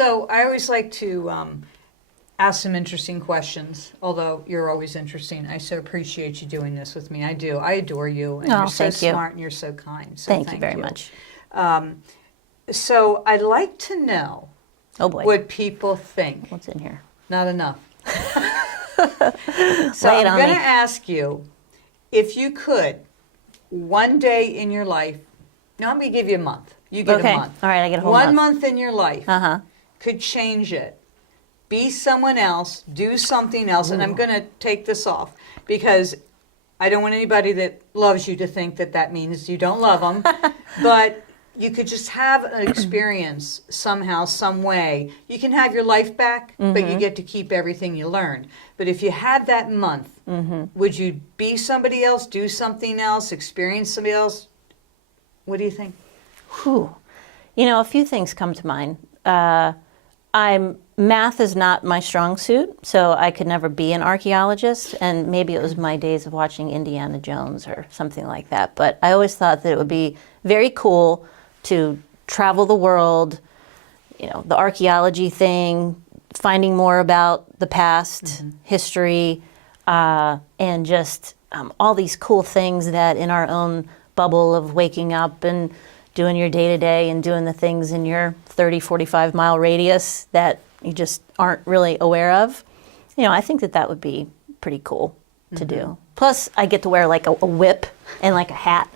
So I always like to ask some interesting questions, although you're always interesting. I so appreciate you doing this with me. I do. I adore you. And you're so smart and you're so kind. So thank you very much. So I'd like to know what people think. What's in here? Not enough. So I'm going to ask you, if you could, one day in your life, now I'm going to give you a month. You get a month. All right, I get a whole month. 1 month. month in your life could change it. Be someone else, do something else. Ooh. And I'm going to take this off because I don't want anybody that loves you to think that that means you don't love them. But you could just have an experience somehow, some way. You can have your life back, but you get to keep everything you learned. But if you had that month, would you be somebody else, do something else, experience somebody else? What do you think? Whew. You know, a few things come to mind. Math is not my strong suit, so I could never be an archaeologist, and maybe it was my days of watching Indiana Jones or something like that. But I always thought that it would be very cool to travel the world, you know, the archaeology thing, finding more about the past, history, and just all these cool things that in our own bubble of waking up and doing your day-to-day and doing the things in your 30, 45-mile radius that you just aren't really aware of. You know, I think that would be pretty cool to do. Plus, I get to wear like a whip and like a hat,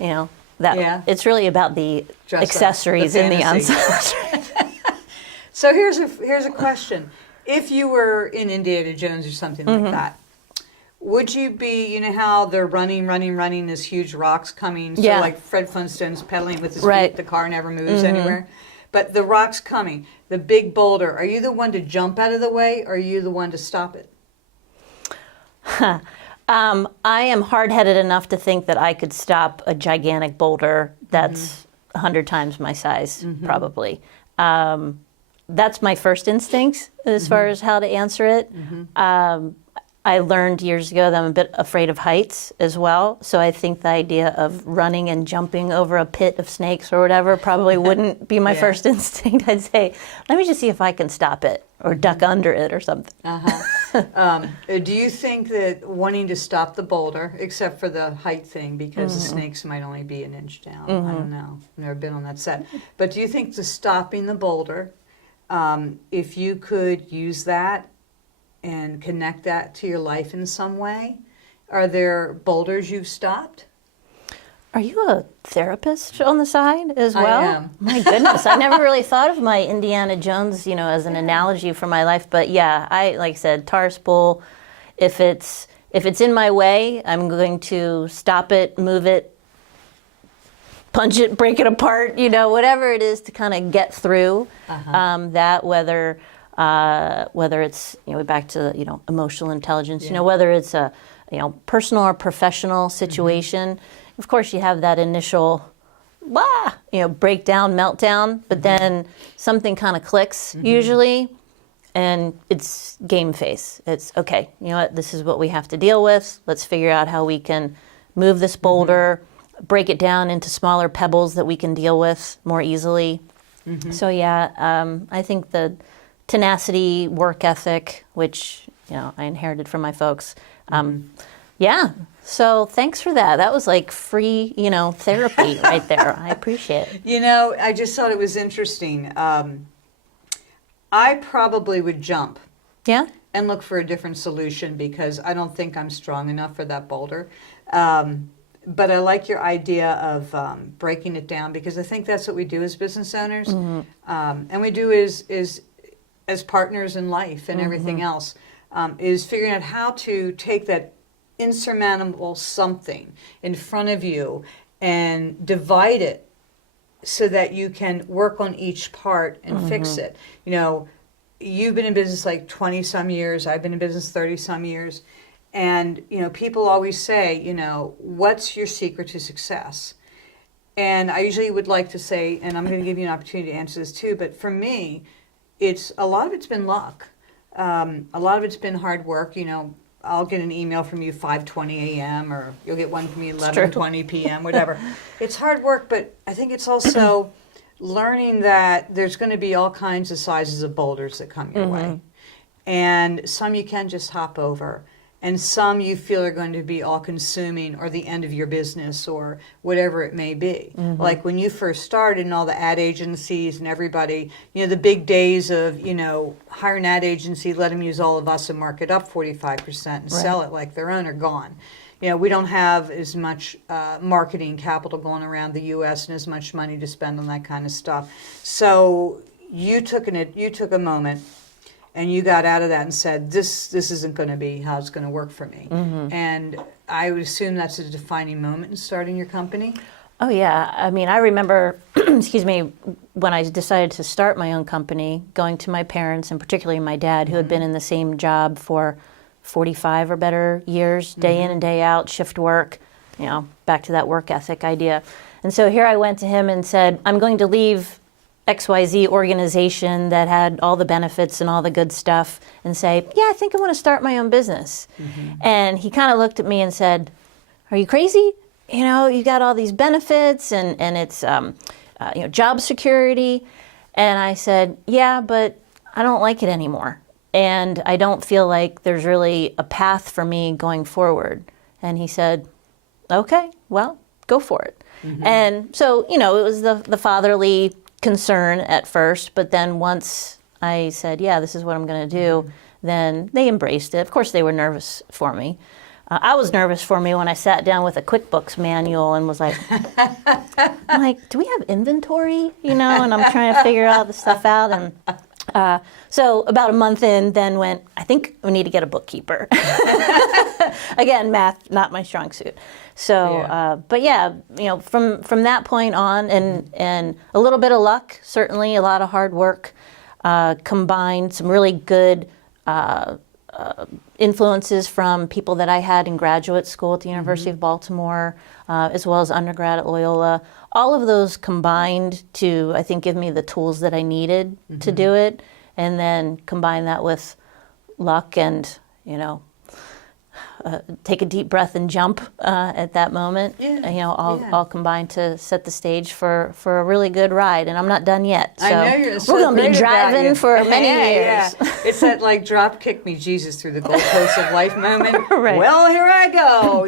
you know. It's really about the accessories in the ensemble. So here's a question. If you were in Indiana Jones or something like that, would you be, you know how they're running, there's huge rocks coming, so like Fred Flintstone's pedaling with his feet, the car never moves anywhere. But the rock's coming, the big boulder, are you the one to jump out of the way, or are you the one to stop it? I am hard-headed enough to think that I could stop a gigantic boulder that's 100 times my size, probably. That's my first instinct as far as how to answer it. I learned years ago that I'm a bit afraid of heights as well, so I think the idea of running and jumping over a pit of snakes or whatever probably wouldn't be my first instinct. I'd say, let me just see if I can stop it or duck under it or something. Do you think that wanting to stop the boulder, except for the height thing, because the snakes might only be an inch down, I don't know, I've never been on that set, but do you think the stopping the boulder, if you could use that and connect that to your life in some way, are there boulders you've stopped? Are you a therapist on the side as well? I am. My goodness, I never really thought of my Indiana Jones, you know, as an analogy for my life. But yeah, like I said, tar spool. If it's in my way, I'm going to stop it, move it, punch it, break it apart. You know, whatever it is to kind of get through that. Whether it's, you know, back to, you know, emotional intelligence. You know, whether it's a, you know, personal or professional situation. Of course, you have that initial, you know, breakdown, meltdown, but then something kind of clicks usually, and it's game face. It's, okay, you know what, this is what we have to deal with. Let's figure out how we can move this boulder, break it down into smaller pebbles that we can deal with more easily. So yeah, I think the tenacity, work ethic, which, you know, I inherited from my folks. Yeah. So thanks for that. That was like free, you know, therapy right there. I appreciate it. You know, I just thought it was interesting. I probably would jump. Yeah. And look for a different solution because I don't think I'm strong enough for that boulder. But I like your idea of breaking it down because I think that's what we do as business owners. And we do as partners in life and everything else, is figuring out how to take that insurmountable something in front of you and divide it so that you can work on each part and fix it. You know, you've been in business like 20 some years, I've been in business 30 some years, and you know, people always say, you know, what's your secret to success? And I usually would like to say, and I'm going to give you an opportunity to answer this too, but for me, it's a lot of it's been luck. A lot of it's been hard work. You know, I'll get an email from you 5:20 a.m. or you'll get one from me 11:20 p.m. whatever. It's hard work, but I think it's also learning that there's going to be all kinds of sizes of boulders that come your way. And some you can just hop over. And some you feel are going to be all-consuming or the end of your business or whatever it may be. Like when you first started and all the ad agencies and everybody, the big days of, hire an ad agency, let them use all of us and mark it up 45% and sell it like their own are gone. We don't have as much marketing capital going around the U.S. and as much money to spend on that kind of stuff. So you took a moment. And you got out of that and said, this isn't going to be how it's going to work for me. And I would assume that's a defining moment in starting your company. Oh, yeah. I mean, I remember, excuse me, when I decided to start my own company, going to my parents, and particularly my dad, who had been in the same job for 45 or better years, day in and day out, shift work, back to that work ethic idea. And so here I went to him and said, I'm going to leave XYZ organization that had all the benefits and all the good stuff and say, I think I want to start my own business. And he kind of looked at me and said, are you crazy? You got all these benefits and it's, job security. And I said, yeah, but I don't like it anymore. And I don't feel like there's really a path for me going forward. And he said, okay, well, go for it. And so, it was the fatherly concern at first, but then once I said, this is what I'm going to do, then they embraced it. Of course, they were nervous for me. I was nervous for me when I sat down with a QuickBooks manual and was like, do we have inventory? And I'm trying to figure all this stuff out. And so about a month in, then went, I think we need to get a bookkeeper. Again, math, not my strong suit. So, but from that point on, and a little bit of luck, certainly a lot of hard work, combined some really good influences from people that I had in graduate school at the University of Baltimore, as well as undergrad at Loyola. All of those combined to, I think, give me the tools that I needed to do it, and then combine that with luck and, take a deep breath and jump at that moment. All combined to set the stage for a really good ride. And I'm not done yet. So I know you're so we're going to be driving for many years. It's that drop kick me Jesus through the goalposts of life moment. Right. Well, here I go,